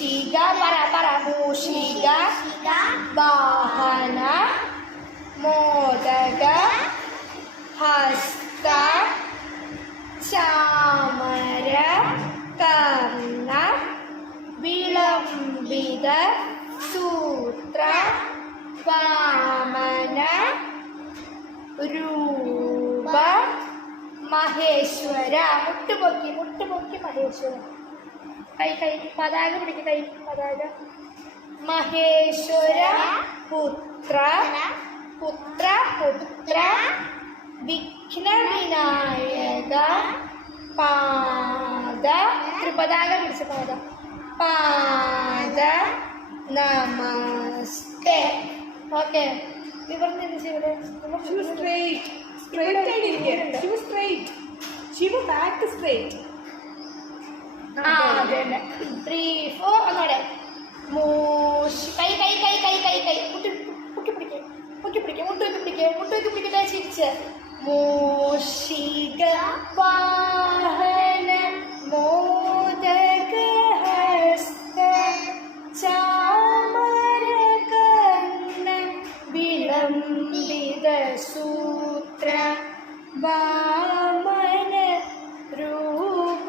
മൂഷിക പറ മൂഷിക വാഹന മോദക ഹസ്ത ചാമര കർണ വിളംബിത സൂത്ര വാമന രൂപ മഹേശ്വര. മുട്ടുപൊക്കി മഹേശ്വര. കൈ പതാക പിടിക്കും. കൈ പതാക. മഹേശ്വര പുത്ര വിഘ്ന വിനായക പാദ ത്രിപതാക പിടിച്ച പാദ നമസ്തേ. ഓക്കെ. മൂഷിക വാഹന മോദക ഹസ്ത ചാമര കർണ വിളംബിത സൂത്ര വാമന രൂപ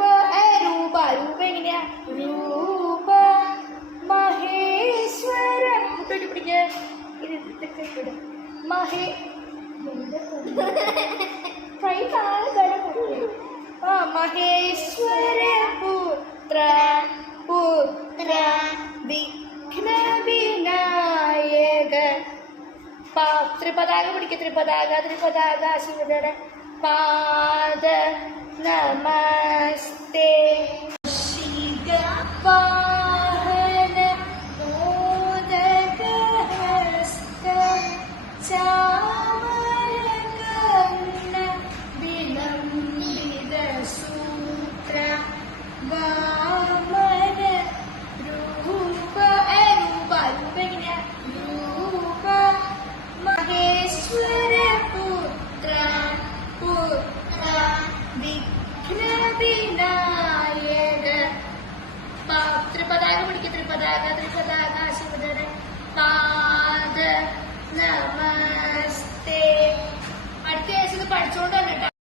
എങ്ങനെയാ? രൂപ മഹേശ്വര. മഹേശ്വര പുത്ര വിഘ്ന വിനായക ത്രിപതാക പിടിക്കുക. ത്രിപതാക ശിവയുടെ പാദ നമസ്തേ. വാഹന മോദക ഹസ്ത ചാമര കർണ വിളംബിത സൂത്ര വാമന രൂപ എങ്ങനെയാ? രൂപ മഹേശ്വര പുത്ര വിഘ്ന വിനായക ത്രിപതാക പിടിക്കുക. ത്രിപതാക ശിവയുടെ പാദ നമ